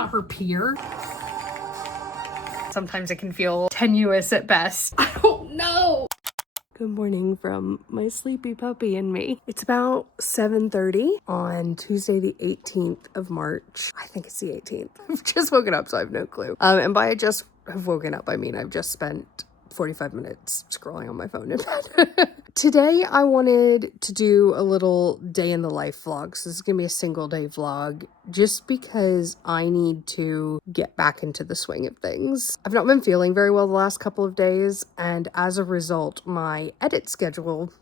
not her peer. Sometimes it can feel tenuous at best. I don't know. Good morning from my sleepy puppy and me. It's about 7:30 on Tuesday, the 18th of March. I think it's the 18th. I've just woken up, so I have no clue. And by I just have woken up, I mean I've just spent 45 minutes scrolling on my phone in bed. Today I wanted to do a little day in the life vlog. So this is gonna be a single day vlog just because I need to get back into the swing of things. I've not been feeling very well the last couple of days, and as a result my edit schedule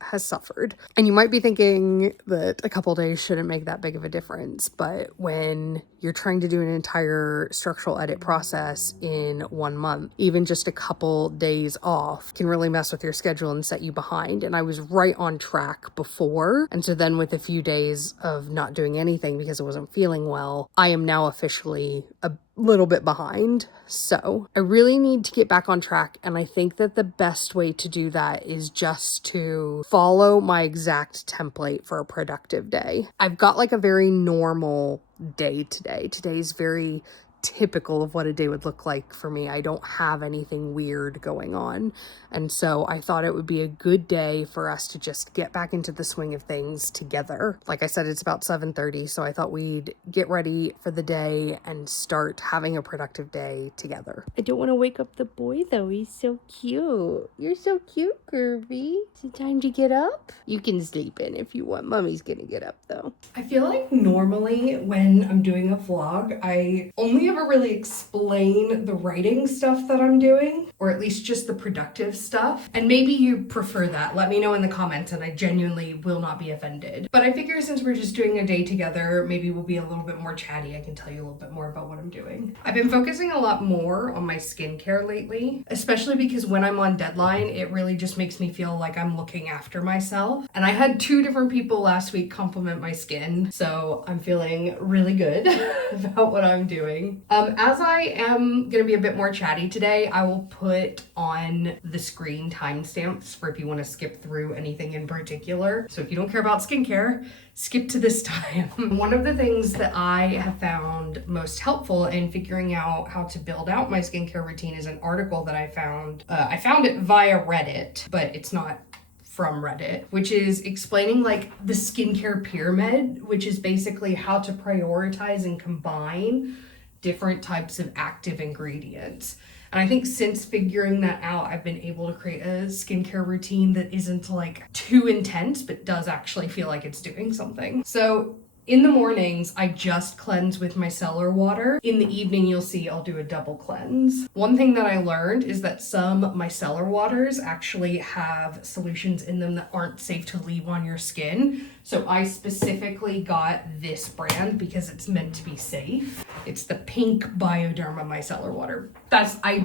has suffered. And you might be thinking that a couple days shouldn't make that big of a difference, but when you're trying to do an entire structural edit process in 1 month, even just a couple days off can really mess with your schedule and set you behind. And I was right on track before, and so then with a few days of not doing anything because I wasn't feeling well, I am now officially a little bit behind. So I really need to get back on track, and I think that the best way to do that is just to follow my exact template for a productive day. I've got like a very normal day today. Today's very typical of what a day would look like for me. I don't have anything weird going on. And so I thought it would be a good day for us to just get back into the swing of things together. Like I said, it's about 7:30, so I thought we'd get ready for the day and start having a productive day together. I don't want to wake up the boy though. He's so cute. You're so cute, Kirby. Is it time to get up? You can sleep in if you want. Mommy's gonna get up though. I feel like normally when I'm doing a vlog, I only ever really explain the writing stuff that I'm doing, or at least just the productive stuff. And maybe you prefer that. Let me know in the comments and I genuinely will not be offended. But I figure since we're just doing a day together, maybe we'll be a little bit more chatty. I can tell you a little bit more about what I'm doing. I've been focusing a lot more on my skincare lately, especially because when I'm on deadline, it really just makes me feel like I'm looking after myself. And I had 2 different people last week compliment my skin, so I'm feeling really good about what I'm doing. As I am going to be a bit more chatty today, I will put on the screen timestamps for if you want to skip through anything in particular. So if you don't care about skincare, skip to this time. One of the things that I have found most helpful in figuring out how to build out my skincare routine is an article that I found. I found it via Reddit, but it's not from Reddit, which is explaining like the skincare pyramid, which is basically how to prioritize and combine different types of active ingredients. And I think since figuring that out, I've been able to create a skincare routine that isn't like too intense, but does actually feel like it's doing something. So in the mornings, I just cleanse with micellar water. In the evening, you'll see I'll do a double cleanse. One thing that I learned is that some micellar waters actually have solutions in them that aren't safe to leave on your skin. So I specifically got this brand because it's meant to be safe. It's the pink Bioderma micellar water. I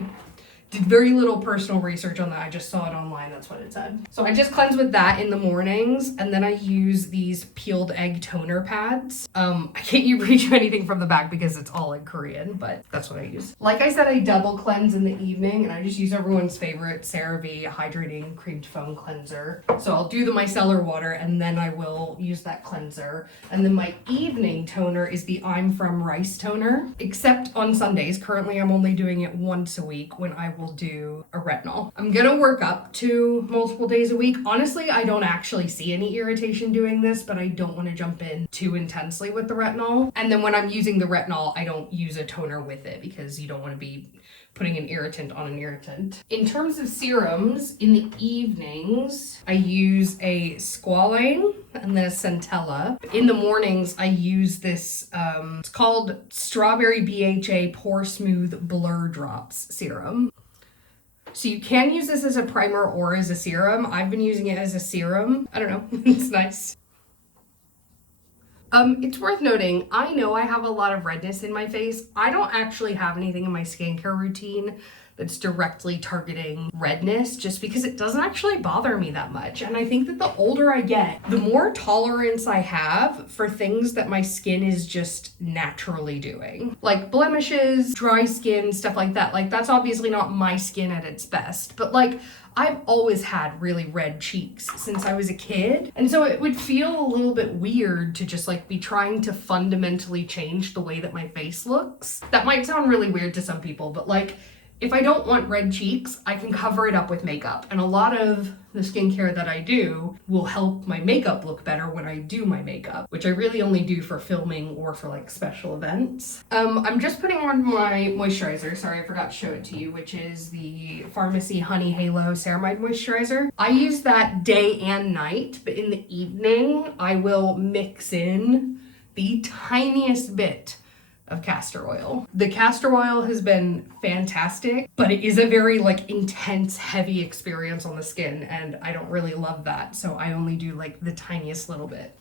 did very little personal research on that. I just saw it online. That's what it said. So I just cleanse with that in the mornings, and then I use these peeled egg toner pads. I can't read you anything from the back because it's all in Korean, but that's what I use. Like I said, I double cleanse in the evening, and I just use everyone's favorite CeraVe Hydrating Creamed Foam Cleanser. So I'll do the micellar water, and then I will use that cleanser. And then my evening toner is the I'm From Rice toner, except on Sundays. Currently, I'm only doing it once a week when I will do a retinol. I'm gonna work up to multiple days a week. Honestly, I don't actually see any irritation doing this, but I don't want to jump in too intensely with the retinol. And then when I'm using the retinol, I don't use a toner with it because you don't want to be putting an irritant on an irritant. In terms of serums, in the evenings, I use a squalane and then a centella. In the mornings, I use this, it's called Strawberry BHA Pore Smooth Blur Drops Serum. So you can use this as a primer or as a serum. I've been using it as a serum. I don't know, it's nice. It's worth noting, I know I have a lot of redness in my face. I don't actually have anything in my skincare routine that's directly targeting redness, just because it doesn't actually bother me that much. And I think that the older I get, the more tolerance I have for things that my skin is just naturally doing. Like blemishes, dry skin, stuff like that. Like that's obviously not my skin at its best, but like I've always had really red cheeks since I was a kid. And so it would feel a little bit weird to just like be trying to fundamentally change the way that my face looks. That might sound really weird to some people, but like if I don't want red cheeks, I can cover it up with makeup. And a lot of the skincare that I do will help my makeup look better when I do my makeup, which I really only do for filming or for like special events. I'm just putting on my moisturizer. Sorry, I forgot to show it to you, which is the Pharmacy Honey Halo Ceramide Moisturizer. I use that day and night, but in the evening, I will mix in the tiniest bit of castor oil. The castor oil has been fantastic, but it is a very like intense, heavy experience on the skin, and I don't really love that, so I only do like the tiniest little bit.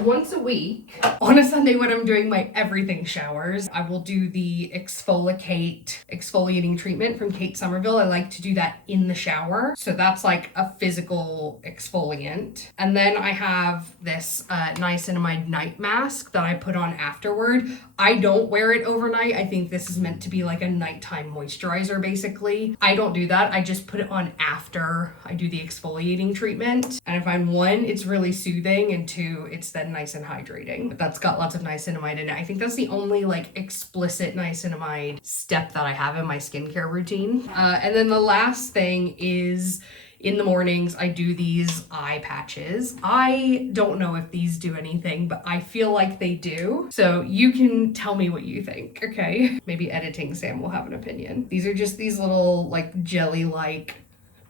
Once a week, on a Sunday when I'm doing my everything showers, I will do the exfoliating treatment from Kate Somerville. I like to do that in the shower, so that's like a physical exfoliant. And then I have this niacinamide night mask that I put on afterward. I don't wear it overnight. I think this is meant to be like a nighttime moisturizer, basically. I don't do that. I just put it on after I do the exfoliating treatment. And I find one, it's really soothing, and two, it's then nice and hydrating. But that's got lots of niacinamide in it. I think that's the only like explicit niacinamide step that I have in my skincare routine. And then the last thing is, in the mornings, I do these eye patches. I don't know if these do anything, but I feel like they do. So you can tell me what you think, okay? Maybe editing Sam will have an opinion. These are just these little like jelly-like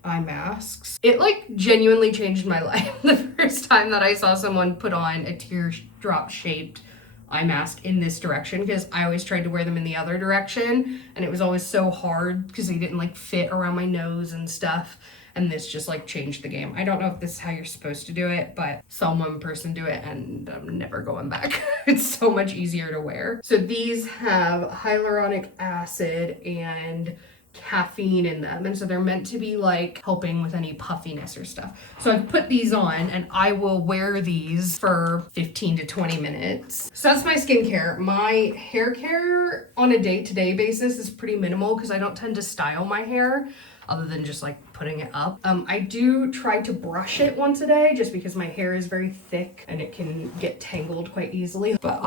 eye masks. It like genuinely changed my life the first time that I saw someone put on a teardrop shaped eye mask in this direction, because I always tried to wear them in the other direction, and it was always so hard because they didn't like fit around my nose and stuff. And this just like changed the game. I don't know if this is how you're supposed to do it, but saw one person do it and I'm never going back. It's so much easier to wear. So these have hyaluronic acid and caffeine in them, and so they're meant to be like helping with any puffiness or stuff. So I've put these on and I will wear these for 15 to 20 minutes. So that's my skincare. My hair care on a day-to-day basis is pretty minimal because I don't tend to style my hair other than just like putting it up. I do try to brush it once a day just because my hair is very thick and it can get tangled quite easily. But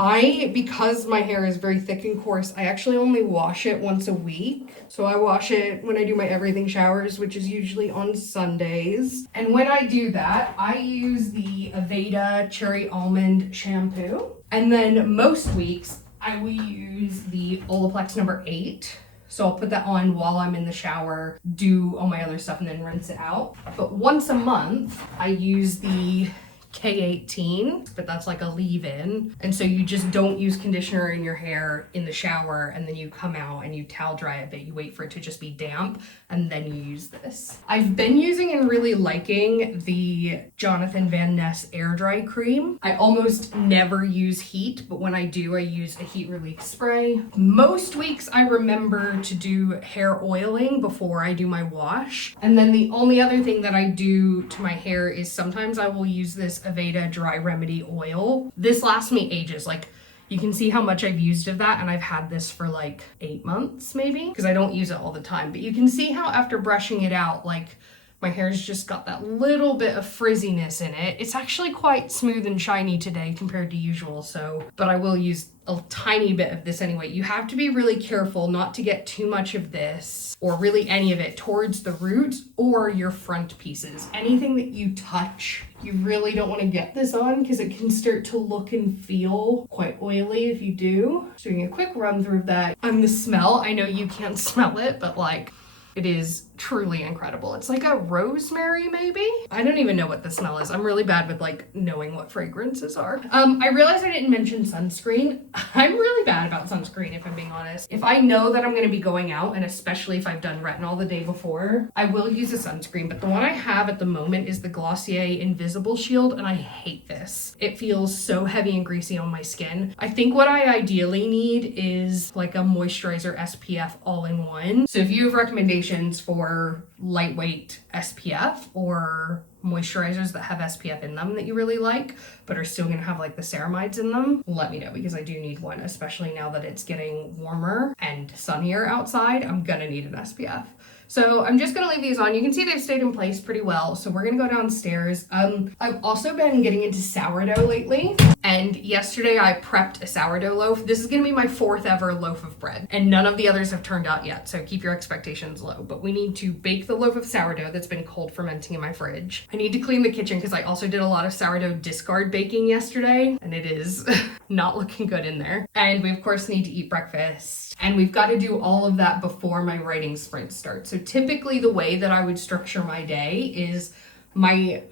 because my hair is very thick and coarse, I actually only wash it once a week. So I wash it when I do my everything showers, which is usually on Sundays. And when I do that, I use the Aveda Cherry Almond Shampoo. And then most weeks, I will use the Olaplex number 8. So I'll put that on while I'm in the shower, do all my other stuff, and then rinse it out. But once a month, I use the K18, but that's like a leave-in. And so you just don't use conditioner in your hair in the shower, and then you come out and you towel dry it, but you wait for it to just be damp, and then you use this. I've been using and really liking the Jonathan Van Ness Air Dry Cream. I almost never use heat, but when I do, I use a heat relief spray. Most weeks I remember to do hair oiling before I do my wash. And then the only other thing that I do to my hair is sometimes I will use this Aveda Dry Remedy Oil. This lasts me ages. Like, you can see how much I've used of that, and I've had this for like 8 months maybe, because I don't use it all the time. But you can see how after brushing it out, like my hair's just got that little bit of frizziness in it. It's actually quite smooth and shiny today compared to usual, but I will use a tiny bit of this anyway. You have to be really careful not to get too much of this, or really any of it, towards the roots or your front pieces. Anything that you touch, you really don't want to get this on because it can start to look and feel quite oily if you do. Just doing a quick run through of that. And the smell, I know you can't smell it, but like, it is truly incredible. It's like a rosemary, maybe? I don't even know what the smell is. I'm really bad with like knowing what fragrances are. I realized I didn't mention sunscreen. I'm really bad about sunscreen, if I'm being honest. If I know that I'm gonna be going out, and especially if I've done retinol the day before, I will use a sunscreen, but the one I have at the moment is the Glossier Invisible Shield, and I hate this. It feels so heavy and greasy on my skin. I think what I ideally need is like a moisturizer SPF all-in-one. So if you have recommendations for lightweight SPF or moisturizers that have SPF in them that you really like but are still gonna have like the ceramides in them, let me know, because I do need one, especially now that it's getting warmer and sunnier outside. I'm gonna need an SPF. So I'm just gonna leave these on. You can see they've stayed in place pretty well. So we're gonna go downstairs. I've also been getting into sourdough lately. And yesterday I prepped a sourdough loaf. This is gonna be my 4th ever loaf of bread. And none of the others have turned out yet. So keep your expectations low. But we need to bake the loaf of sourdough that's been cold fermenting in my fridge. I need to clean the kitchen because I also did a lot of sourdough discard baking yesterday. And it is not looking good in there. And we of course need to eat breakfast. And we've got to do all of that before my writing sprint starts. So typically the way that I would structure my day is my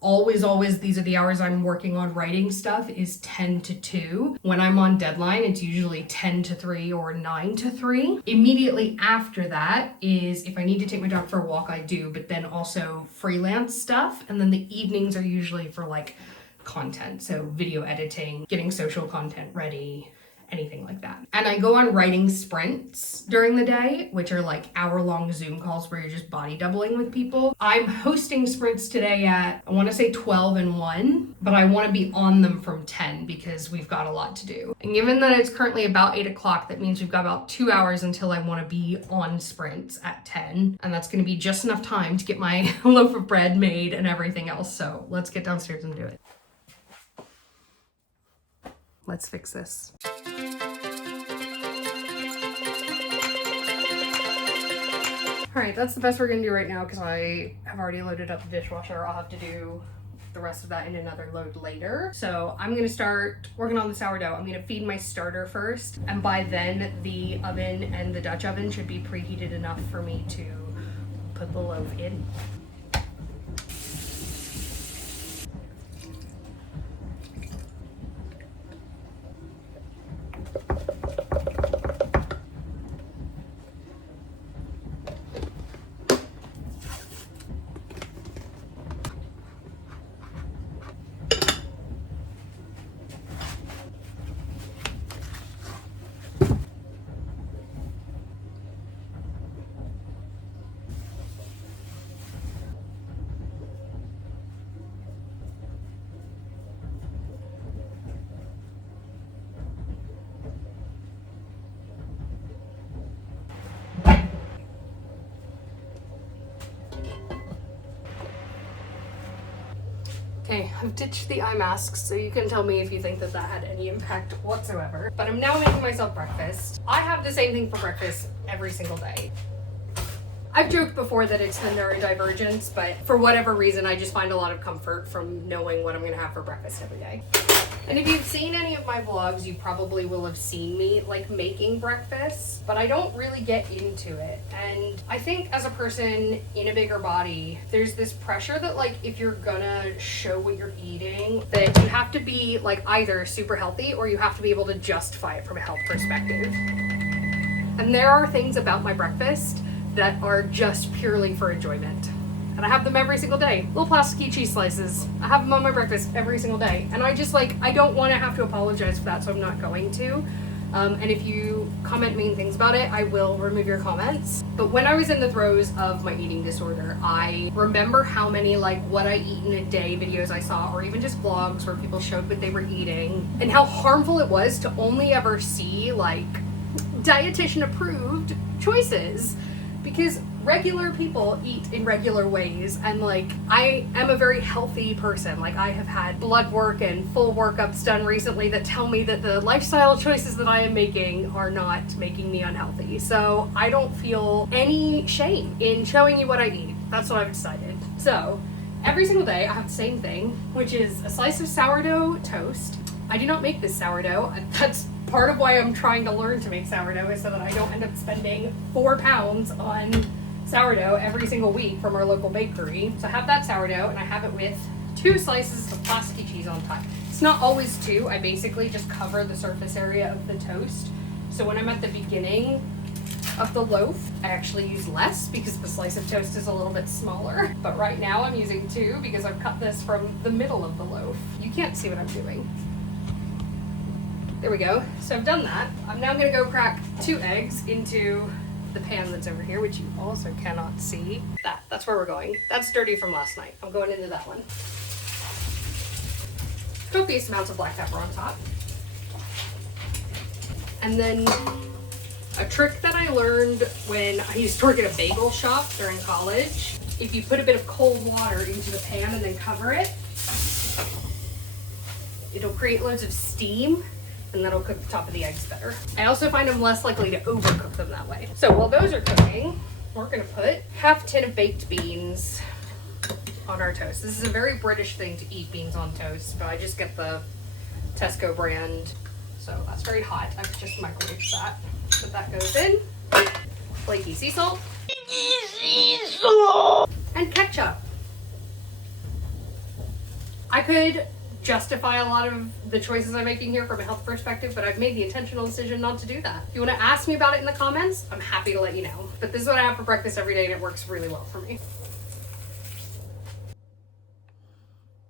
always, these are the hours I'm working on writing stuff, is 10 to 2. When I'm on deadline, it's usually 10 to 3 or 9 to 3. Immediately after that is, if I need to take my dog for a walk, I do, but then also freelance stuff. And then the evenings are usually for like content. So video editing, getting social content ready, anything like that. And I go on writing sprints during the day, which are like hour-long Zoom calls where you're just body doubling with people. I'm hosting sprints today at, I want to say 12 and 1, but I want to be on them from 10 because we've got a lot to do. And given that it's currently about 8 o'clock, that means we've got about 2 hours until I want to be on sprints at 10. And that's going to be just enough time to get my loaf of bread made and everything else. So let's get downstairs and do it. Let's fix this. All right, that's the best we're gonna do right now because I have already loaded up the dishwasher. I'll have to do the rest of that in another load later. So I'm gonna start working on the sourdough. I'm gonna feed my starter first, and by then the oven and the Dutch oven should be preheated enough for me to put the loaf in. Okay, I've ditched the eye masks, so you can tell me if you think that that had any impact whatsoever. But I'm now making myself breakfast. I have the same thing for breakfast every single day. I've joked before that it's the neurodivergence, but for whatever reason, I just find a lot of comfort from knowing what I'm gonna have for breakfast every day. And if you've seen any of my vlogs, you probably will have seen me like making breakfast, but I don't really get into it. And I think as a person in a bigger body, there's this pressure that like if you're gonna show what you're eating, that you have to be like either super healthy or you have to be able to justify it from a health perspective. And there are things about my breakfast that are just purely for enjoyment. And I have them every single day. Little plasticky cheese slices. I have them on my breakfast every single day. And I just like, I don't want to have to apologize for that, so I'm not going to. And if you comment mean things about it, I will remove your comments. But when I was in the throes of my eating disorder, I remember how many like what I eat in a day videos I saw, or even just vlogs where people showed what they were eating, and how harmful it was to only ever see like dietitian approved choices. Because regular people eat in regular ways, and like I am a very healthy person. Like I have had blood work and full workups done recently that tell me that the lifestyle choices that I am making are not making me unhealthy. So I don't feel any shame in showing you what I eat. That's what I've decided. So every single day I have the same thing, which is a slice of sourdough toast. I do not make this sourdough. That's part of why I'm trying to learn to make sourdough, is so that I don't end up spending 4 pounds on sourdough every single week from our local bakery. So I have that sourdough and I have it with 2 slices of plasticky cheese on top. It's not always 2. I basically just cover the surface area of the toast. So when I'm at the beginning of the loaf, I actually use less because the slice of toast is a little bit smaller. But right now I'm using 2 because I've cut this from the middle of the loaf. You can't see what I'm doing. There we go. So I've done that. I'm now gonna go crack 2 eggs into the pan that's over here, which you also cannot see. That's where we're going. That's dirty from last night. I'm going into that one. Copious amounts of black pepper on top. And then a trick that I learned when I used to work at a bagel shop during college, if you put a bit of cold water into the pan and then cover it, it'll create loads of steam and that'll cook the top of the eggs better. I also find I'm less likely to overcook them that way. So while those are cooking, we're gonna put half a tin of baked beans on our toast. This is a very British thing to eat beans on toast, but I just get the Tesco brand. So that's very hot. I've just microwaved that. So that goes in. Flaky sea salt. And ketchup. I could justify a lot of the choices I'm making here from a health perspective, but I've made the intentional decision not to do that. If you want to ask me about it in the comments, I'm happy to let you know. But this is what I have for breakfast every day and it works really well for me.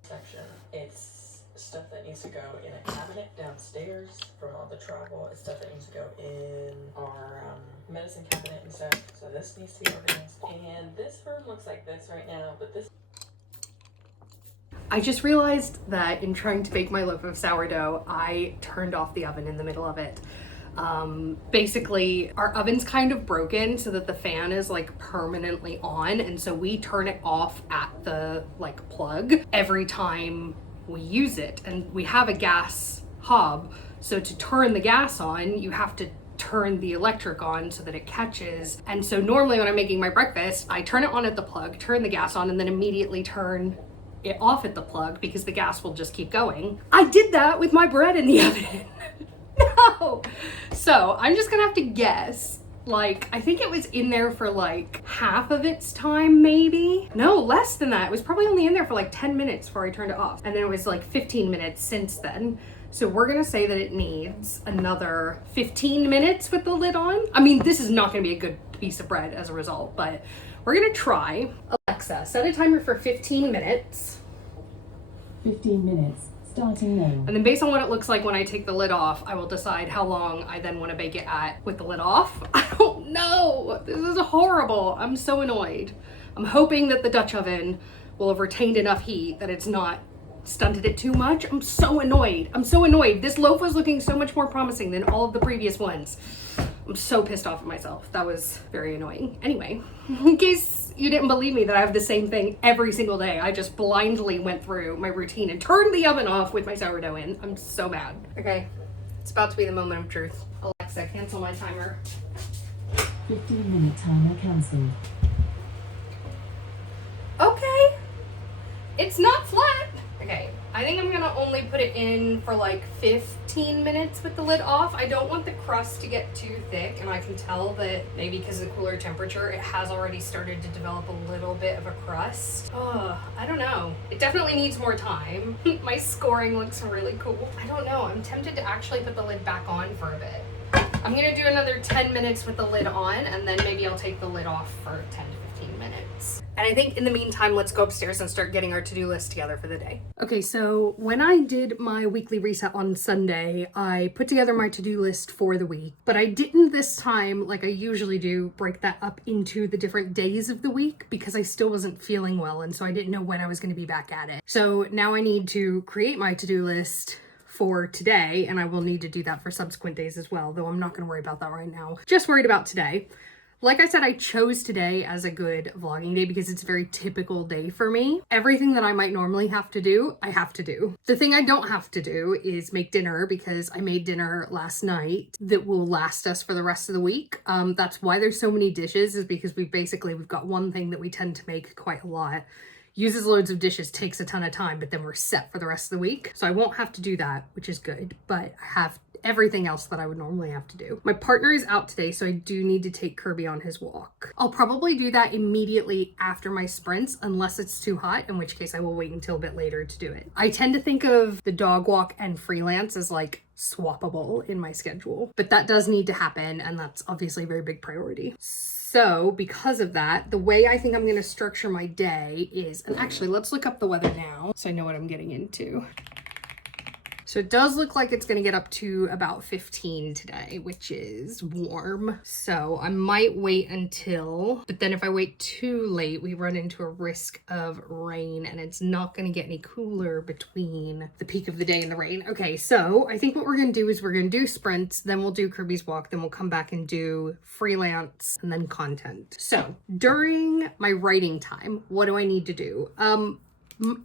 Section. It's stuff that needs to go in a cabinet downstairs from all the travel. It's stuff that needs to go in our medicine cabinet and stuff. So this needs to be organized. And this room looks like this right now, but this... I just realized that in trying to bake my loaf of sourdough, I turned off the oven in the middle of it. Basically, our oven's kind of broken so that the fan is like permanently on, and so we turn it off at the like plug every time we use it. And we have a gas hob, so to turn the gas on, you have to turn the electric on so that it catches. And so normally when I'm making my breakfast, I turn it on at the plug, turn the gas on, and then immediately turn it off at the plug because the gas will just keep going. I did that with my bread in the oven. No. So I'm just gonna have to guess. Like, I think it was in there for like half of its time, maybe. No, less than that. It was probably only in there for like 10 minutes before I turned it off. And then it was like 15 minutes since then. So we're gonna say that it needs another 15 minutes with the lid on. I mean, this is not gonna be a good piece of bread as a result, but we're gonna try. Alexa, set a timer for 15 minutes. 15 minutes, starting now. And then based on what it looks like when I take the lid off, I will decide how long I then want to bake it at with the lid off. I don't know. This is horrible. I'm so annoyed. I'm hoping that the Dutch oven will have retained enough heat that it's not stunted it too much. I'm so annoyed. I'm so annoyed. This loaf was looking so much more promising than all of the previous ones. I'm so pissed off at myself. That was very annoying. Anyway, in case you didn't believe me that I have the same thing every single day, I just blindly went through my routine and turned the oven off with my sourdough in. I'm so mad. Okay, it's about to be the moment of truth. Alexa, cancel my timer. 15-minute timer cancelled. Okay, it's not flat. Okay, I think I'm gonna only put it in for like 15 minutes with the lid off. I don't want the crust to get too thick, and I can tell that maybe because of the cooler temperature, it has already started to develop a little bit of a crust. Oh, I don't know. It definitely needs more time. My scoring looks really cool. I don't know, I'm tempted to actually put the lid back on for a bit. I'm gonna do another 10 minutes with the lid on, and then maybe I'll take the lid off for 10 to 15 minutes. And I think in the meantime, let's go upstairs and start getting our to-do list together for the day. Okay, so when I did my weekly reset on Sunday, I put together my to-do list for the week, but I didn't this time, like I usually do, break that up into the different days of the week because I still wasn't feeling well, and so I didn't know when I was gonna be back at it. So now I need to create my to-do list for today, and I will need to do that for subsequent days as well, though I'm not gonna worry about that right now. Just worried about today. Like I said, I chose today as a good vlogging day because it's a very typical day for me. Everything that I might normally have to do, I have to do. The thing I don't have to do is make dinner because I made dinner last night that will last us for the rest of the week. That's why there's so many dishes, is because we've got one thing that we tend to make quite a lot. Uses loads of dishes, takes a ton of time, but then we're set for the rest of the week. So I won't have to do that, which is good, but I have everything else that I would normally have to do. My partner is out today, so I do need to take Kirby on his walk. I'll probably do that immediately after my sprints, unless it's too hot, in which case I will wait until a bit later to do it. I tend to think of the dog walk and freelance as like swappable in my schedule, but that does need to happen, and that's obviously a very big priority. So because of that, the way I think I'm going to structure my day is, and actually let's look up the weather now so I know what I'm getting into. So it does look like it's going to get up to about 15 today, which is warm. So I might wait until, but then if I wait too late, we run into a risk of rain, and it's not going to get any cooler between the peak of the day and the rain. Okay, so I think what we're going to do is we're going to do sprints, then we'll do Kirby's walk, then we'll come back and do freelance and then content. So during my writing time, what do I need to do?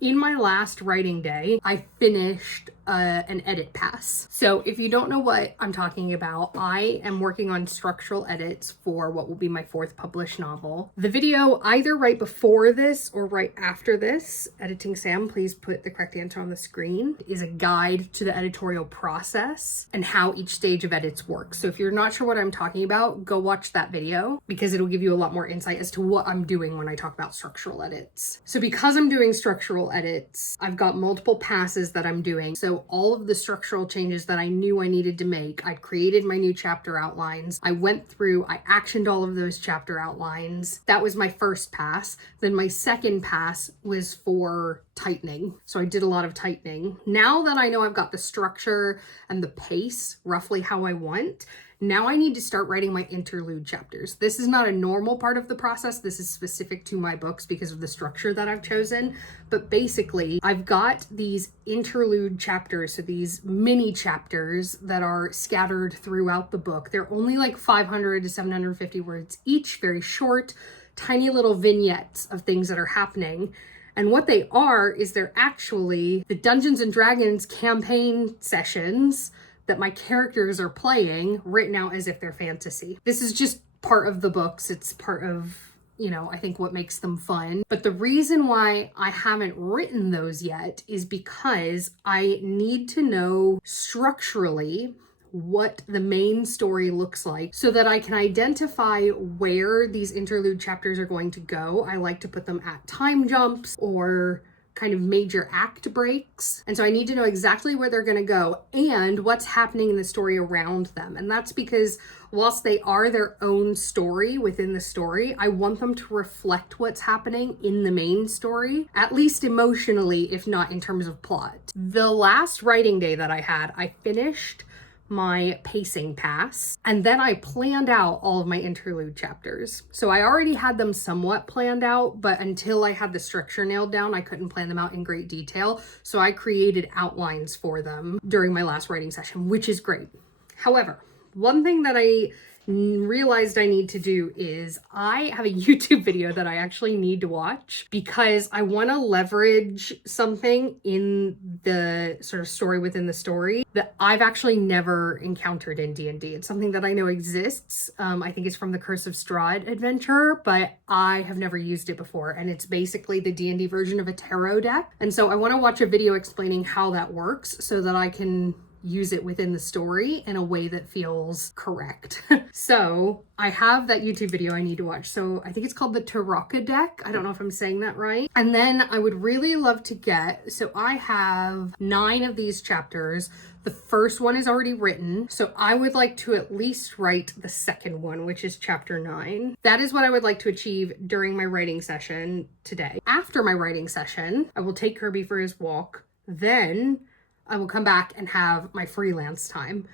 In my last writing day, I finished an edit pass. So if you don't know what I'm talking about, I am working on structural edits for what will be my 4th published novel. The video either right before this or right after this, Editing Sam, please put the correct answer on the screen, is a guide to the editorial process and how each stage of edits works. So if you're not sure what I'm talking about, go watch that video because it'll give you a lot more insight as to what I'm doing when I talk about structural edits. So because I'm doing structural edits, I've got multiple passes that I'm doing. So all of the structural changes that I knew I needed to make, I created my new chapter outlines. I went through, I actioned all of those chapter outlines. That was my first pass. Then my second pass was for tightening. So I did a lot of tightening. Now that I know I've got the structure and the pace roughly how I want, now I need to start writing my interlude chapters. This is not a normal part of the process. This is specific to my books because of the structure that I've chosen. But basically, I've got these interlude chapters, so these mini chapters that are scattered throughout the book. They're only like 500 to 750 words each, very short, tiny little vignettes of things that are happening. And what they are is they're actually the Dungeons and Dragons campaign sessions that my characters are playing, written out as if they're fantasy. This is just part of the books. It's part of, I think what makes them fun. But the reason why I haven't written those yet is because I need to know structurally what the main story looks like so that I can identify where these interlude chapters are going to go. I like to put them at time jumps or kind of major act breaks. And so I need to know exactly where they're going to go and what's happening in the story around them. And that's because whilst they are their own story within the story, I want them to reflect what's happening in the main story, at least emotionally, if not in terms of plot. The last writing day that I had, I finished my pacing pass, and then I planned out all of my interlude chapters. So I already had them somewhat planned out, but until I had the structure nailed down, I couldn't plan them out in great detail. So I created outlines for them during my last writing session, which is great. However, one thing that I realized I need to do is I have a YouTube video that I actually need to watch because I want to leverage something in the sort of story within the story that I've actually never encountered in D&D. It's something that I know exists. I think it's from the Curse of Strahd adventure, but I have never used it before. And it's basically the D&D version of a tarot deck. And so I want to watch a video explaining how that works so that I can use it within the story in a way that feels correct. So I have that YouTube video I need to watch. So I think it's called the Taraka deck. I don't know if I'm saying that right. And then I would really love to so I have 9 of these chapters. The first one is already written. So I would like to at least write the second one, which is chapter 9. That is what I would like to achieve during my writing session today. After my writing session, I will take Kirby for his walk. Then I will come back and have my freelance time.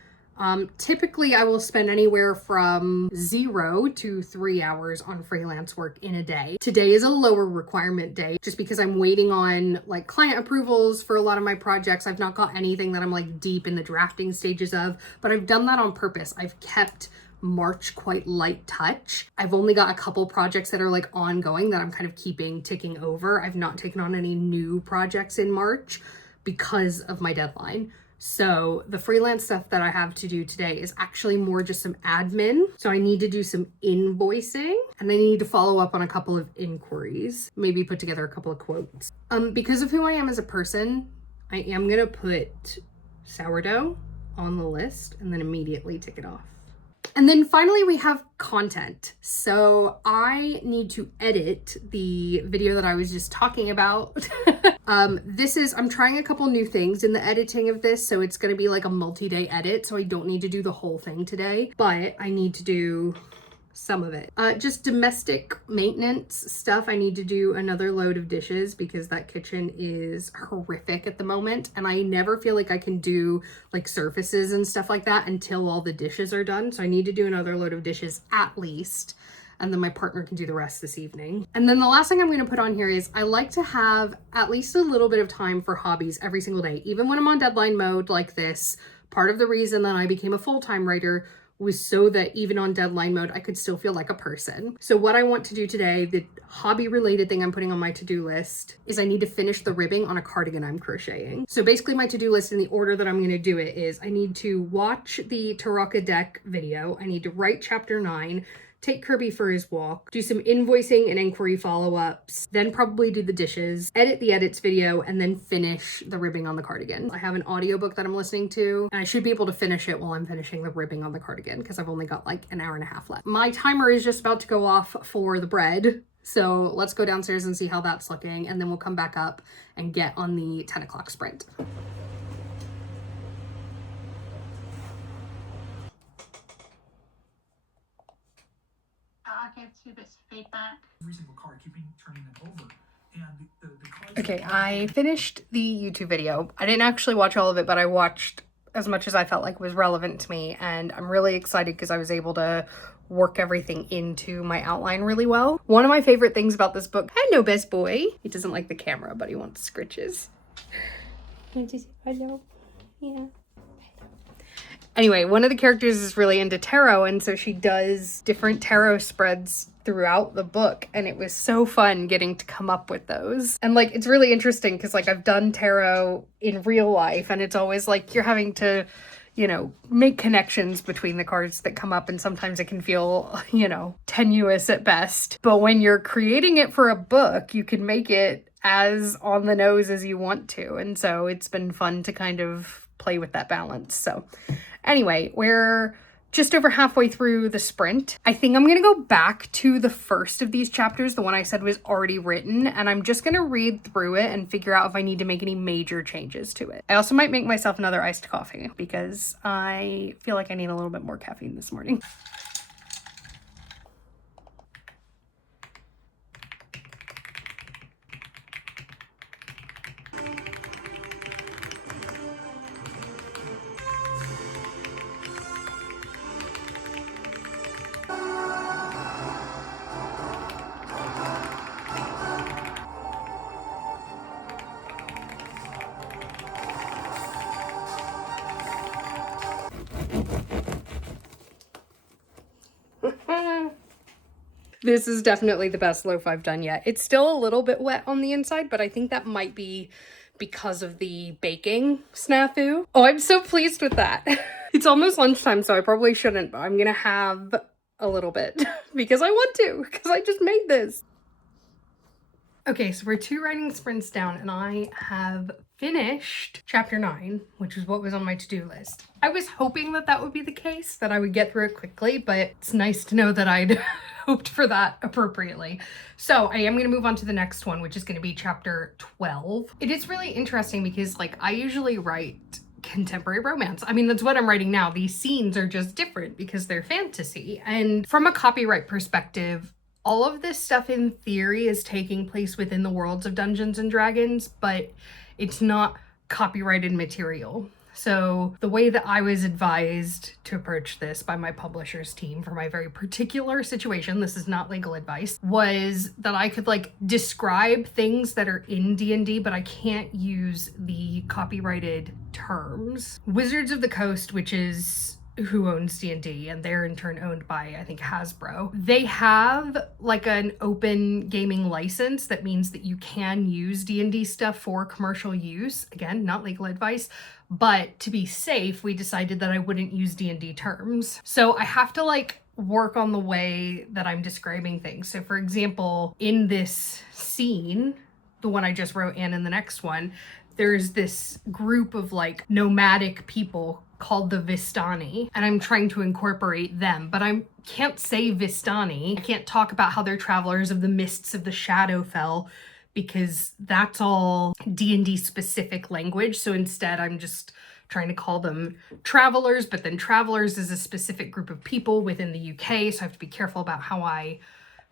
Typically, I will spend anywhere from 0 to 3 hours on freelance work in a day. Today is a lower requirement day just because I'm waiting on like client approvals for a lot of my projects. I've not got anything that I'm like deep in the drafting stages of, but I've done that on purpose. I've kept March quite light touch. I've only got a couple projects that are like ongoing that I'm kind of keeping ticking over. I've not taken on any new projects in March because of my deadline. So the freelance stuff that I have to do today is actually more just some admin. So I need to do some invoicing and I need to follow up on a couple of inquiries, maybe put together a couple of quotes. Because of who I am as a person, I am going to put sourdough on the list and then immediately tick it off. And then finally we have content. So I need to edit the video that I was just talking about. I'm trying a couple new things in the editing of this. So it's going to be like a multi-day edit. So I don't need to do the whole thing today, but I need to do some of it. Just domestic maintenance stuff. I need to do another load of dishes because that kitchen is horrific at the moment. And I never feel like I can do like surfaces and stuff like that until all the dishes are done. So I need to do another load of dishes at least. And then my partner can do the rest this evening. And then the last thing I'm going to put on here is I like to have at least a little bit of time for hobbies every single day. Even when I'm on deadline mode like this, part of the reason that I became a full-time writer was so that even on deadline mode, I could still feel like a person. So what I want to do today, the hobby related thing I'm putting on my to-do list, is I need to finish the ribbing on a cardigan I'm crocheting. So basically my to-do list in the order that I'm gonna do it is I need to watch the Taraka deck video. I need to write chapter 9, take Kirby for his walk, do some invoicing and inquiry follow-ups, then probably do the dishes, edit the edits video, and then finish the ribbing on the cardigan. I have an audiobook that I'm listening to, and I should be able to finish it while I'm finishing the ribbing on the cardigan because I've only got like an hour and a half left. My timer is just about to go off for the bread, so let's go downstairs and see how that's looking, and then we'll come back up and get on the 10 o'clock sprint. I gave 2 bits of feedback. Every single card, turning them over. And the cards. Okay, I finished the YouTube video. I didn't actually watch all of it, but I watched as much as I felt like was relevant to me. And I'm really excited because I was able to work everything into my outline really well. One of my favorite things about this book, hello, best boy. He doesn't like the camera, but he wants scritches. Hello. Yeah. Anyway, one of the characters is really into tarot, and so she does different tarot spreads throughout the book, and it was so fun getting to come up with those. And like, it's really interesting because like I've done tarot in real life, and it's always like you're having to, you know, make connections between the cards that come up, and sometimes it can feel, you know, tenuous at best. But when you're creating it for a book, you can make it as on the nose as you want to, and so it's been fun to kind of play with that balance. So anyway, we're just over halfway through the sprint. I think I'm going to go back to the first of these chapters, the one I said was already written, and I'm just going to read through it and figure out if I need to make any major changes to it. I also might make myself another iced coffee because I feel like I need a little bit more caffeine this morning. This is definitely the best loaf I've done yet. It's still a little bit wet on the inside, but I think that might be because of the baking snafu. Oh, I'm so pleased with that. It's almost lunchtime, so I probably shouldn't, but I'm gonna have a little bit because I want to, because I just made this. Okay, so we're 2 writing sprints down, and I have finished chapter 9, which is what was on my to-do list. I was hoping that that would be the case, that I would get through it quickly, but it's nice to know that I'd hoped for that appropriately. So I am going to move on to the next one, which is going to be chapter 12. It is really interesting because like I usually write contemporary romance. I mean, that's what I'm writing now. These scenes are just different because they're fantasy. And from a copyright perspective, all of this stuff in theory is taking place within the worlds of Dungeons and Dragons, but it's not copyrighted material. So the way that I was advised to approach this by my publisher's team for my very particular situation, this is not legal advice, was that I could like describe things that are in D&D, but I can't use the copyrighted terms. Wizards of the Coast, which is who owns D&D, and they're in turn owned by, I think, Hasbro. They have like an open gaming license that means that you can use D&D stuff for commercial use. Again, not legal advice, but to be safe, we decided that I wouldn't use D&D terms. So I have to like work on the way that I'm describing things. So for example, in this scene, the one I just wrote and in the next one, there's this group of like nomadic people called the Vistani, and I'm trying to incorporate them, but I can't say Vistani. I can't talk about how they're travelers of the mists of the Shadowfell, because that's all D&D specific language. So instead I'm just trying to call them travelers, but then travelers is a specific group of people within the UK, so I have to be careful about how I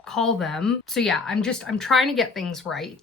call them. So yeah, I'm trying to get things right.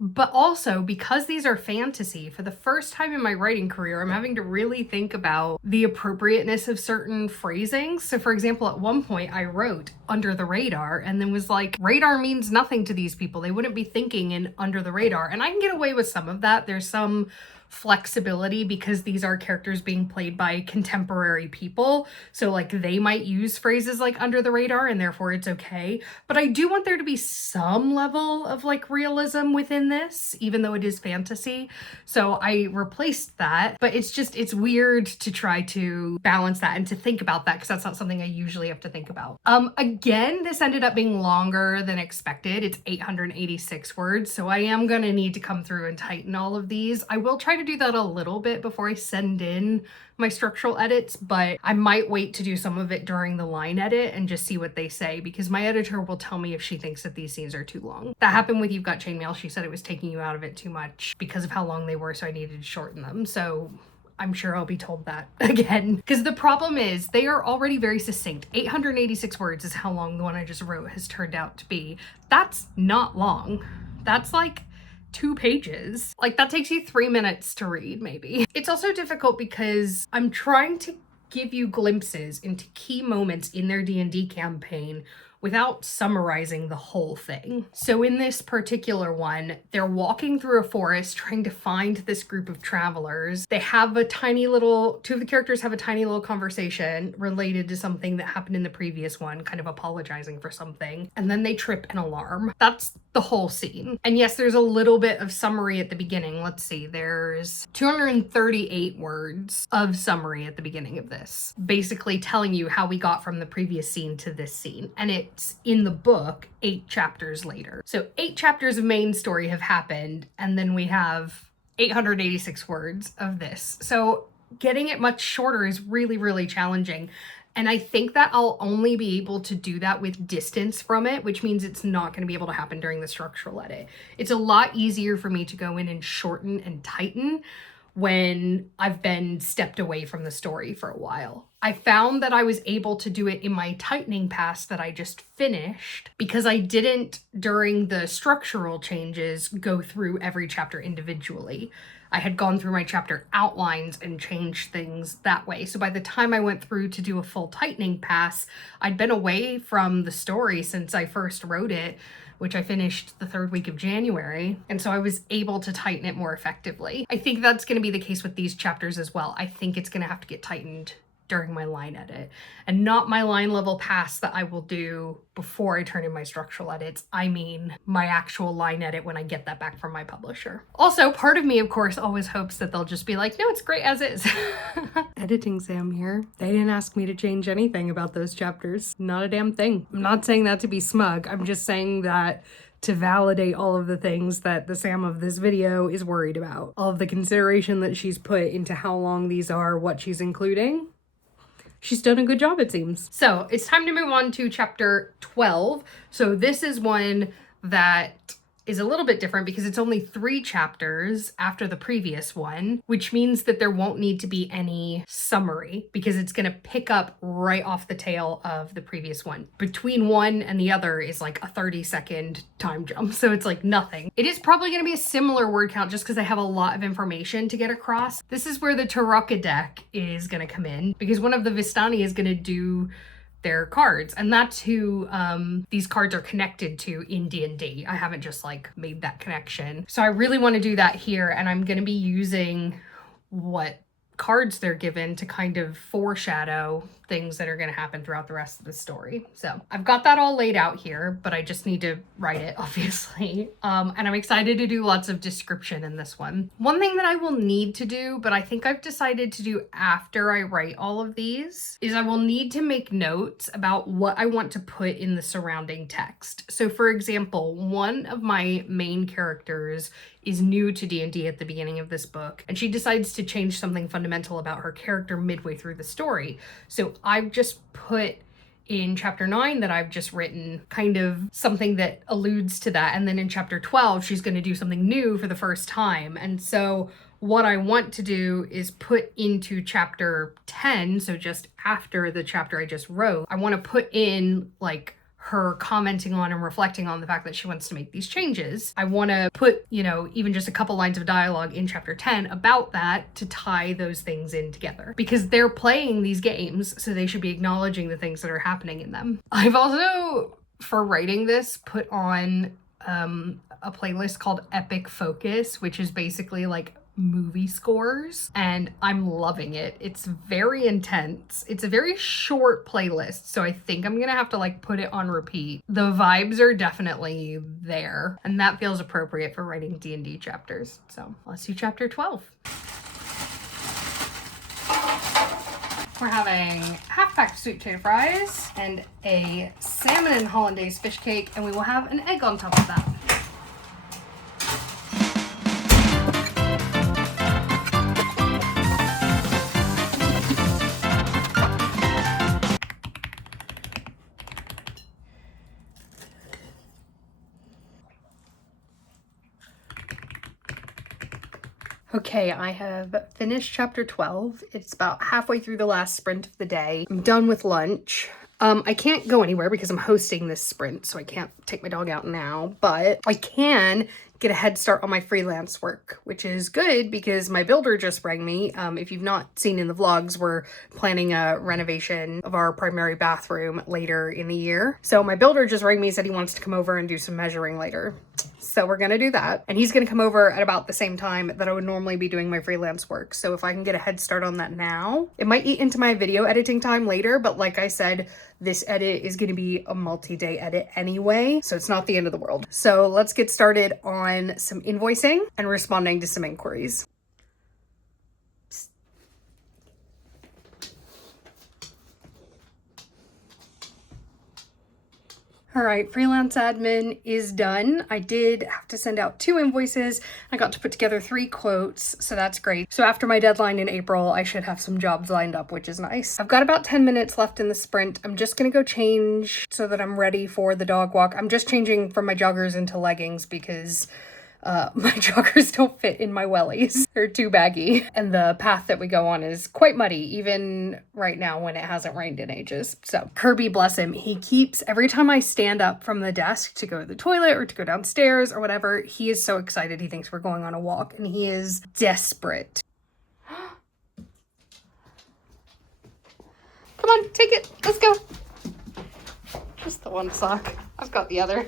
But also, because these are fantasy, for the first time in my writing career, I'm having to really think about the appropriateness of certain phrasings. So for example, at one point I wrote under the radar and then was like, radar means nothing to these people. They wouldn't be thinking in under the radar. And I can get away with some of that. There's some flexibility because these are characters being played by contemporary people, so like they might use phrases like under the radar and therefore it's okay. But I do want there to be some level of like realism within this, even though it is fantasy. So I replaced that, but it's weird to try to balance that and to think about that, because that's not something I usually have to think about. Again, this ended up being longer than expected. It's 886 words, so I am gonna need to come through and tighten all of these. I will try to do that a little bit before I send in my structural edits, but I might wait to do some of it during the line edit and just see what they say, because my editor will tell me if she thinks that these scenes are too long. That happened with You've Got Chainmail. She said it was taking you out of it too much because of how long they were, so I needed to shorten them. So I'm sure I'll be told that again, because the problem is they are already very succinct. 886 words is how long the one I just wrote has turned out to be. That's not long. That's like 2 pages. Like that takes you 3 minutes to read, maybe. It's also difficult because I'm trying to give you glimpses into key moments in their D&D campaign without summarizing the whole thing. So in this particular one, they're walking through a forest trying to find this group of travelers. They have a tiny little, 2 of the characters have a tiny little conversation related to something that happened in the previous one, kind of apologizing for something, and then they trip an alarm. That's the whole scene. And yes, there's a little bit of summary at the beginning. Let's see, there's 238 words of summary at the beginning of this, basically telling you how we got from the previous scene to this scene. And it's in the book 8 chapters later. So 8 chapters of main story have happened, and then we have 886 words of this. So getting it much shorter is really, really challenging. And I think that I'll only be able to do that with distance from it, which means it's not going to be able to happen during the structural edit. It's a lot easier for me to go in and shorten and tighten when I've been stepped away from the story for a while. I found that I was able to do it in my tightening pass that I just finished because I didn't, during the structural changes, go through every chapter individually. I had gone through my chapter outlines and changed things that way. So by the time I went through to do a full tightening pass, I'd been away from the story since I first wrote it, which I finished the 3rd week of January. And so I was able to tighten it more effectively. I think that's going to be the case with these chapters as well. I think it's going to have to get tightened during my line edit, and not my line level pass that I will do before I turn in my structural edits. I mean my actual line edit when I get that back from my publisher. Also, part of me, of course, always hopes that they'll just be like, no, it's great as is. Editing Sam here. They didn't ask me to change anything about those chapters. Not a damn thing. I'm not saying that to be smug. I'm just saying that to validate all of the things that the Sam of this video is worried about. All of the consideration that she's put into how long these are, what she's including. She's done a good job, it seems. So it's time to move on to chapter 12. So this is one that is a little bit different because it's only 3 chapters after the previous one, which means that there won't need to be any summary because it's going to pick up right off the tail of the previous one. Between one and the other is like a 30-second time jump, so it's like nothing. It is probably going to be a similar word count just because I have a lot of information to get across. This is where the Taraka deck is going to come in because one of the Vistani is going to do their cards, and that's who these cards are connected to in D&D. I haven't just like made that connection. So I really want to do that here, and I'm going to be using what cards they're given to kind of foreshadow things that are going to happen throughout the rest of the story. So I've got that all laid out here, but I just need to write it, obviously. And I'm excited to do lots of description in this one. One thing that I will need to do, but I think I've decided to do after I write all of these, is I will need to make notes about what I want to put in the surrounding text. So for example, one of my main characters is new to D&D at the beginning of this book, and she decides to change something fundamental about her character midway through the story. So I've just put in chapter 9 that I've just written kind of something that alludes to that, and then in chapter 12 she's going to do something new for the first time. And so what I want to do is put into chapter 10, so just after the chapter I just wrote, I want to put in like her commenting on and reflecting on the fact that she wants to make these changes. I want to put, you know, even just a couple lines of dialogue in chapter 10 about that to tie those things in together, because they're playing these games, so they should be acknowledging the things that are happening in them. I've also, for writing this, put on a playlist called Epic Focus, which is basically like movie scores, and I'm loving it. It's very intense. It's a very short playlist, so I think I'm gonna have to like put it on repeat. The vibes are definitely there, and that feels appropriate for writing D&D chapters. So let's do chapter 12. We're having half-packed sweet potato fries and a salmon and hollandaise fish cake, and we will have an egg on top of that. Okay, I have finished chapter 12. It's about halfway through the last sprint of the day. I'm done with lunch. I can't go anywhere because I'm hosting this sprint, so I can't take my dog out now, but I can get a head start on my freelance work, which is good because my builder just rang me. If you've not seen in the vlogs, we're planning a renovation of our primary bathroom later in the year. So my builder just rang me, said he wants to come over and do some measuring later. So we're gonna do that. And he's gonna come over at about the same time that I would normally be doing my freelance work. So if I can get a head start on that now, it might eat into my video editing time later, but like I said, this edit is gonna be a multi-day edit anyway, so it's not the end of the world. So let's get started on some invoicing and responding to some inquiries. All right, freelance admin is done. I did have to send out 2 invoices. I got to put together 3 quotes, so that's great. So after my deadline in April, I should have some jobs lined up, which is nice. I've got about 10 minutes left in the sprint. I'm just gonna go change so that I'm ready for the dog walk. I'm just changing from my joggers into leggings because my joggers don't fit in my wellies. They're too baggy. And the path that we go on is quite muddy, even right now when it hasn't rained in ages. So Kirby, bless him, he keeps, every time I stand up from the desk to go to the toilet or to go downstairs or whatever, he is so excited. He thinks we're going on a walk and he is desperate. Come on, take it. Let's go. Just the one sock. I've got the other.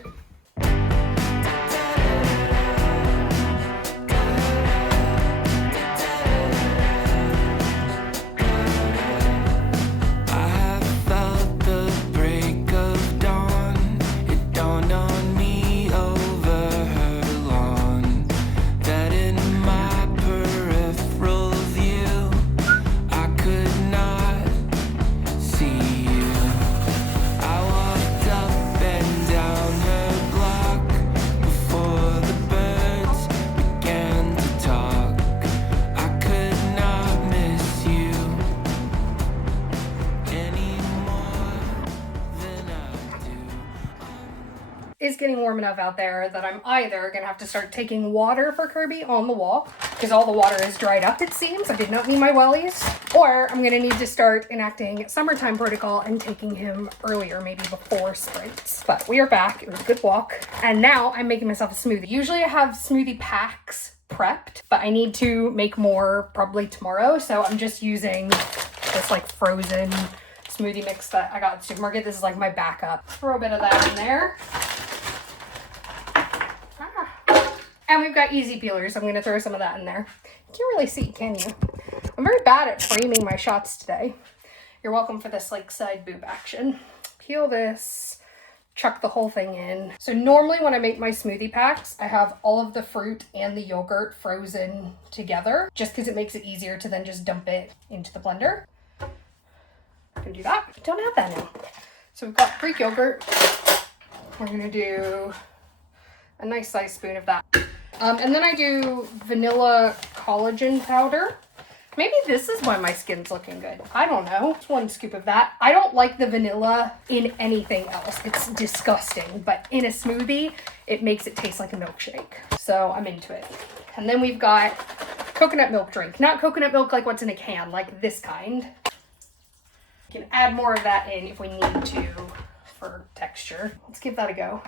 It's getting warm enough out there that I'm either gonna have to start taking water for Kirby on the walk because all the water is dried up, it seems. I did not mean my wellies. Or I'm gonna need to start enacting summertime protocol and taking him earlier, maybe before sprints. But we are back. It was a good walk. And now I'm making myself a smoothie. Usually I have smoothie packs prepped, but I need to make more probably tomorrow. So I'm just using this like frozen smoothie mix that I got at the supermarket. This is like my backup. Throw a bit of that in there. And we've got easy peelers. I'm going to throw some of that in there. You can't really see, can you? I'm very bad at framing my shots today. You're welcome for this like side boob action. Peel this, chuck the whole thing in. So normally when I make my smoothie packs, I have all of the fruit and the yogurt frozen together just because it makes it easier to then just dump it into the blender. I can do that. I don't have that now. So we've got Greek yogurt. We're going to do a nice sized spoon of that. And then I do vanilla collagen powder. Maybe this is why my skin's looking good. I don't know. Just 1 scoop of that. I don't like the vanilla in anything else. It's disgusting, but in a smoothie, it makes it taste like a milkshake. So I'm into it. And then we've got coconut milk drink. Not coconut milk like what's in a can, like this kind. You can add more of that in if we need to for texture. Let's give that a go.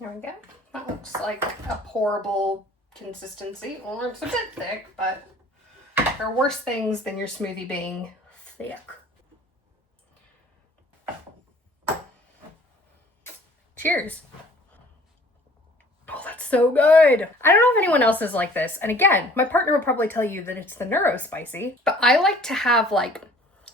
There we go. That looks like a pourable consistency. Or it's a bit thick, but there are worse things than your smoothie being thick. Cheers. Oh, that's so good. I don't know if anyone else is like this. And again, my partner would probably tell you that it's the neurospicy, but I like to have like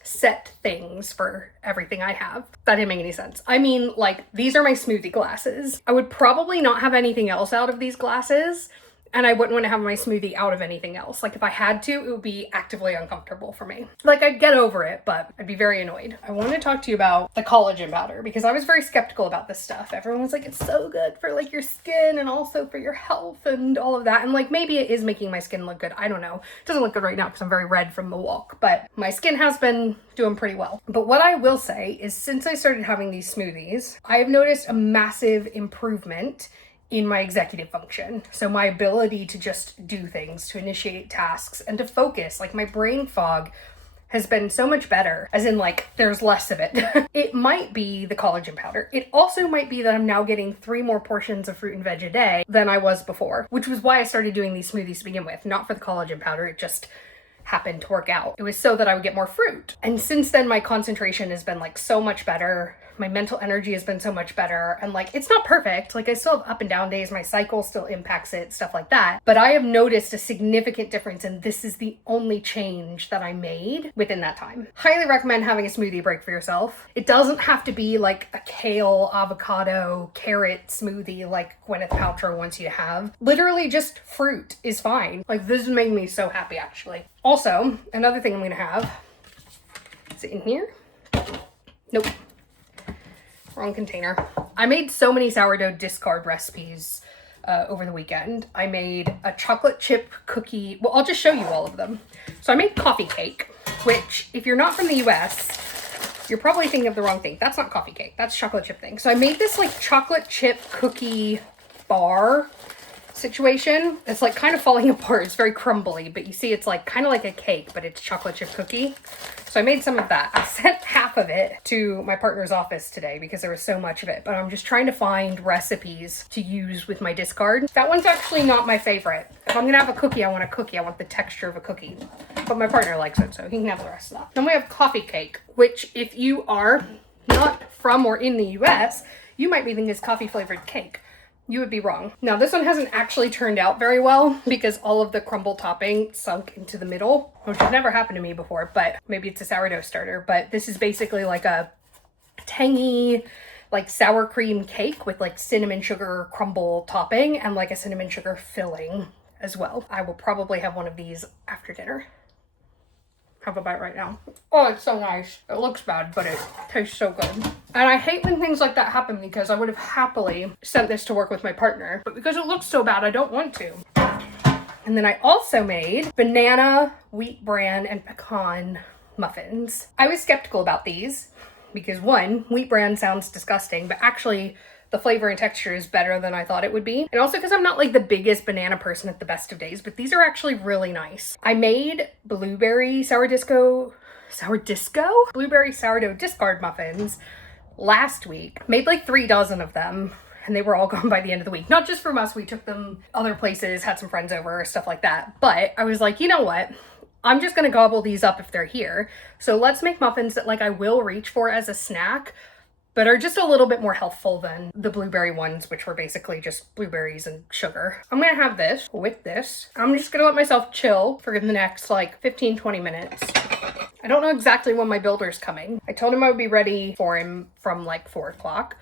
set things for everything I have. That didn't make any sense. I mean, like, these are my smoothie glasses. I would probably not have anything else out of these glasses, and I wouldn't want to have my smoothie out of anything else. Like, if I had to, it would be actively uncomfortable for me. Like, I'd get over it, but I'd be very annoyed. I want to talk to you about the collagen powder, because I was very skeptical about this stuff. Everyone was like, it's so good for, like, your skin and also for your health and all of that. And, like, maybe it is making my skin look good. I don't know. It doesn't look good right now because I'm very red from the walk, but my skin has been doing pretty well. But what I will say is, since I started having these smoothies, I have noticed a massive improvement in my executive function. So my ability to just do things, to initiate tasks, and to focus. Like, my brain fog has been so much better, as in, like, there's less of it. It might be the collagen powder. It also might be that I'm now getting 3 more portions of fruit and veg a day than I was before, which was why I started doing these smoothies to begin with. Not for the collagen powder, it just happened to work out. It was so that I would get more fruit. And since then, my concentration has been, like, so much better. My mental energy has been so much better. And, like, it's not perfect. Like, I still have up and down days. My cycle still impacts it, stuff like that. But I have noticed a significant difference, and this is the only change that I made within that time. Highly recommend having a smoothie break for yourself. It doesn't have to be like a kale, avocado, carrot smoothie like Gwyneth Paltrow wants you to have. Literally just fruit is fine. Like, this made me so happy, actually. Also, another thing I'm gonna have, is it in here? Nope. Wrong container. I made so many sourdough discard recipes over the weekend. I made a chocolate chip cookie. Well, I'll just show you all of them. So I made coffee cake, which, if you're not from the US, you're probably thinking of the wrong thing. That's not coffee cake. That's chocolate chip thing. So I made this, like, chocolate chip cookie bar situation. It's, like, kind of falling apart. It's very crumbly, but you see it's, like, kind of like a cake, but it's chocolate chip cookie. So I made some of that. I sent half of it to my partner's office today because there was so much of it, but I'm just trying to find recipes to use with my discard. That one's actually not my favorite. If I'm gonna have a cookie, I want a cookie. I want the texture of a cookie. But my partner likes it, so he can have the rest of that. Then we have coffee cake, which, if you are not from or in the US, you might be thinking is coffee flavored cake. You would be wrong. Now, this one hasn't actually turned out very well because all of the crumble topping sunk into the middle, which has never happened to me before, but maybe it's a sourdough starter. But this is basically like a tangy, like, sour cream cake with, like, cinnamon sugar crumble topping and, like, a cinnamon sugar filling as well. I will probably have one of these after dinner. Have a bite right now. Oh, it's so nice. It looks bad, but it tastes so good. And I hate when things like that happen because I would have happily sent this to work with my partner, but because it looks so bad, I don't want to. And then I also made banana, wheat bran, and pecan muffins. I was skeptical about these because, one, wheat bran sounds disgusting, but actually the flavor and texture is better than I thought it would be. And also because I'm not, like, the biggest banana person at the best of days, but these are actually really nice. I made blueberry blueberry sourdough discard muffins last week. Made like 3 dozen of them, and they were all gone by the end of the week. Not just from us, we took them other places, had some friends over, stuff like that. But I was like, you know what? I'm just gonna gobble these up if they're here. So let's make muffins that, like, I will reach for as a snack, but are just a little bit more healthful than the blueberry ones, which were basically just blueberries and sugar. I'm gonna have this with this. I'm just gonna let myself chill for the next, like, 15-20 minutes. I don't know exactly when my builder's coming. I told him I would be ready for him from, like, 4 o'clock,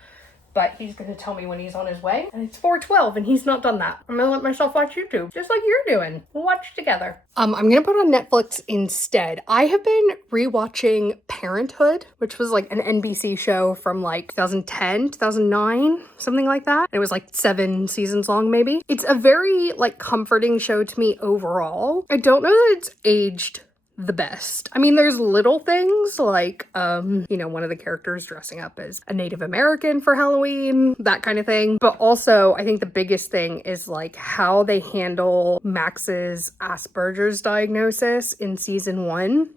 but he's gonna tell me when he's on his way, and it's 4:12 and he's not done that. I'm gonna let myself watch YouTube, just like you're doing. We'll watch together. I'm gonna put on Netflix instead. I have been rewatching Parenthood, which was like an NBC show from like 2010, 2009, something like that. It was like 7 seasons long, maybe. It's a very like comforting show to me overall. I don't know that it's aged the best. I mean, there's little things like, you know, one of the characters dressing up as a Native American for Halloween, that kind of thing. But also, I think the biggest thing is like how they handle Max's Asperger's diagnosis in season 1.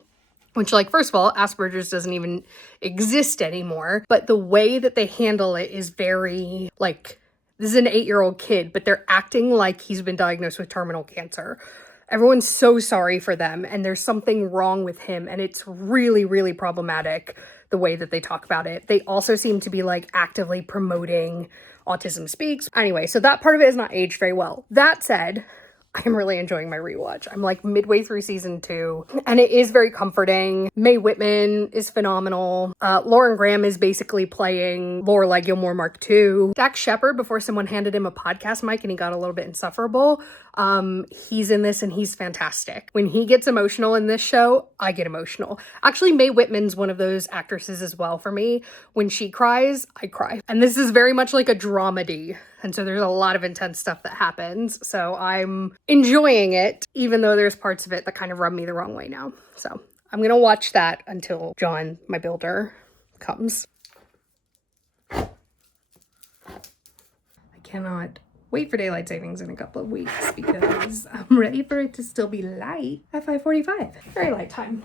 Which, like, first of all, Asperger's doesn't even exist anymore. But the way that they handle it is very, like, this is an 8-year-old kid, but they're acting like he's been diagnosed with terminal cancer. Everyone's so sorry for them, and there's something wrong with him, and it's really, really problematic the way that they talk about it. They also seem to be like actively promoting Autism Speaks. Anyway, so that part of it is not aged very well. That said, I'm really enjoying my rewatch. I'm like midway through season 2, and it is very comforting. Mae Whitman is phenomenal. Lauren Graham is basically playing Lorelai Gilmore Mark II. Dax Shepard, before someone handed him a podcast mic and he got a little bit insufferable, he's in this and he's fantastic. When he gets emotional in this show, I get emotional. Actually, Mae Whitman's one of those actresses as well for me. When she cries, I cry. And this is very much like a dramedy. And so there's a lot of intense stuff that happens. So I'm enjoying it, even though there's parts of it that kind of rub me the wrong way now. So I'm going to watch that until John, my builder, comes. I cannot wait for daylight savings in a couple of weeks because I'm ready for it to still be light at 5:45. Very light time.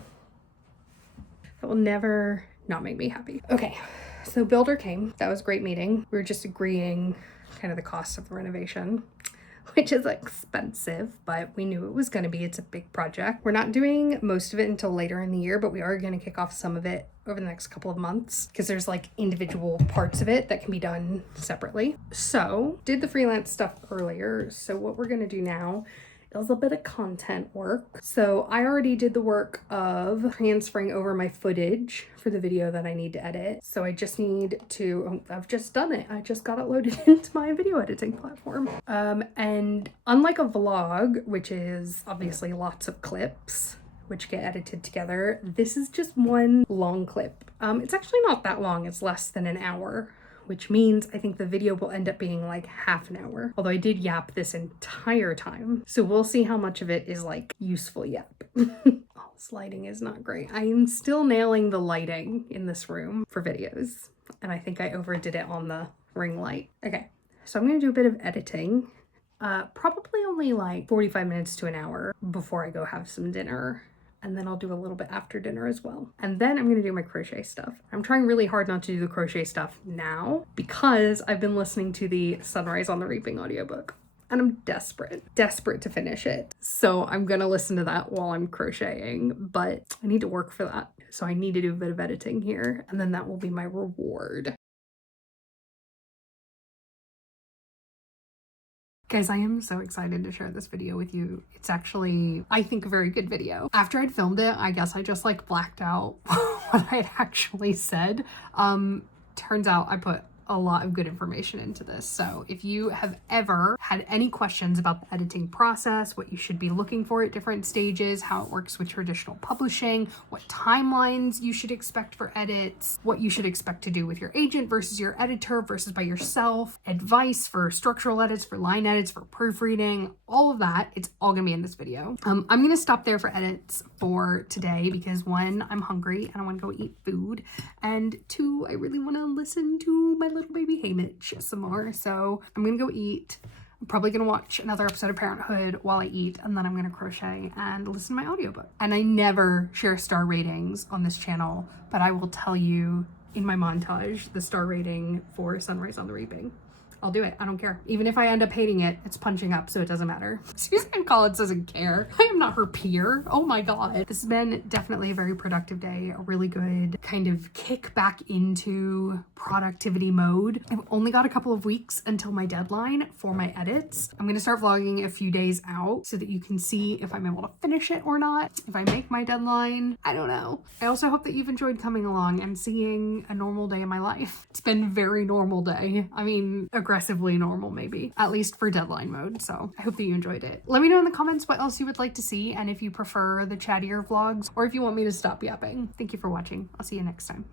That will never not make me happy. Okay, so builder came. That was a great meeting. We were just agreeing kind of the cost of the renovation, which is expensive, but we knew it was going to be. It's a big project. We're not doing most of it until later in the year, but we are going to kick off some of it over the next couple of months because there's like individual parts of it that can be done separately. So did the freelance stuff earlier. So what we're going to do now is a bit of content work. So I already did the work of transferring over my footage for the video that I need to edit. So I just need to, I've just done it. I just got it loaded into my video editing platform. And unlike a vlog, which is obviously lots of clips, which get edited together, this is just one long clip. It's actually not that long. It's less than an hour, which means I think the video will end up being like half an hour. Although I did yap this entire time. So we'll see how much of it is like useful yap. Oh, this lighting is not great. I am still nailing the lighting in this room for videos. And I think I overdid it on the ring light. Okay, so I'm gonna do a bit of editing. Probably only like 45 minutes to an hour before I go have some dinner. And then I'll do a little bit after dinner as well. And then I'm going to do my crochet stuff. I'm trying really hard not to do the crochet stuff now because I've been listening to the Sunrise on the Reaping audiobook and I'm desperate to finish it. So I'm going to listen to that while I'm crocheting, but I need to work for that. So I need to do a bit of editing here and then that will be my reward. Guys, I am so excited to share this video with you. It's actually, I think, a very good video. After I'd filmed it, I guess I just like blacked out what I'd actually said. Turns out I put a lot of good information into this. So if you have ever had any questions about the editing process, what you should be looking for at different stages, how it works with traditional publishing, what timelines you should expect for edits, what you should expect to do with your agent versus your editor versus by yourself, advice for structural edits, for line edits, for proofreading, all of that, it's all gonna be in this video. I'm gonna stop there for edits for today because 1, I'm hungry and I wanna go eat food, and 2, I really wanna listen to my little baby Haymitch some more. So I'm gonna go eat. I'm probably gonna watch another episode of Parenthood while I eat, and then I'm gonna crochet and listen to my audiobook. And I never share star ratings on this channel, but I will tell you in my montage the star rating for Sunrise on the Reaping. I'll do it. I don't care. Even if I end up hating it, it's punching up, so it doesn't matter. Suzanne Collins doesn't care. I am not her peer. Oh my God. This has been definitely a very productive day. A really good kind of kick back into productivity mode. I've only got a couple of weeks until my deadline for my edits. I'm gonna start vlogging a few days out so that you can see if I'm able to finish it or not. If I make my deadline, I don't know. I also hope that you've enjoyed coming along and seeing a normal day in my life. It's been a very normal day. I mean, aggressively normal maybe, at least for deadline mode. So I hope that you enjoyed it. Let me know in the comments what else you would like to see and if you prefer the chattier vlogs or if you want me to stop yapping. Thank you for watching. I'll see you next time.